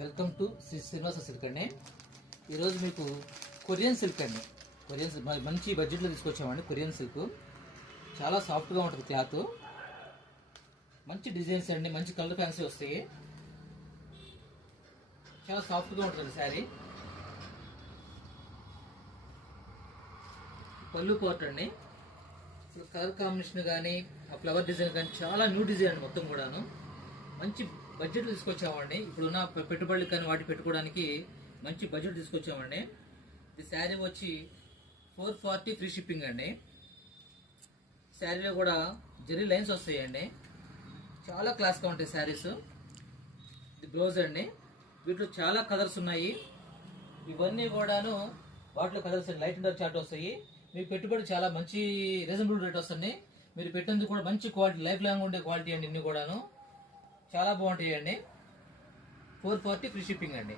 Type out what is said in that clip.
Welcome to Shri Srinivasa silk అండి. ఈరోజు మీకు కొరియన్ సిల్క్ అండి. మంచి బడ్జెట్లో తీసుకొచ్చామండి. కొరియన్ సిల్క్ చాలా సాఫ్ట్గా ఉంటుంది. క్లాత్ మంచి డిజైన్స్ అండి, మంచి కలర్ ఫ్యాన్సీ వస్తాయి. చాలా సాఫ్ట్గా ఉంటుంది శారీ. పళ్ళు కోట్ అండి. కలర్ కాంబినేషన్ కానీ ఆ ఫ్లవర్ డిజైన్ కానీ చాలా న్యూ డిజైన్ అండి. మొత్తం కూడాను మంచి బడ్జెట్ తీసుకొచ్చామండి. ఇప్పుడున్న పెట్టుబడులు కానీ వాటి పెట్టుకోవడానికి మంచి బడ్జెట్ తీసుకొచ్చామండి. ఈ శారీ వచ్చి 440 ఫ్రీ షిప్పింగ్ అండి. శారీలో కూడా జరీ లైన్స్ వస్తాయండి. చాలా క్లాస్గా ఉంటాయి శారీస్. ఇది బ్లౌజ్ అండి. వీటిలో చాలా కలర్స్ ఉన్నాయి. ఇవన్నీ కూడాను వాటిలో కలర్స్ లైట్ అండ్ చార్ట్ వస్తాయి. మీ పెట్టుబడి చాలా మంచి రీజనబుల్ రేట్ వస్తుంది. మీరు పెట్టేందుకు కూడా మంచి క్వాలిటీ, లైఫ్ లాంగ్ ఉండే క్వాలిటీ అండి. ఇన్ని కూడాను చాలా బాగుంటాయి అండి. 440 ఫ్రీ షిప్పింగ్ అండి.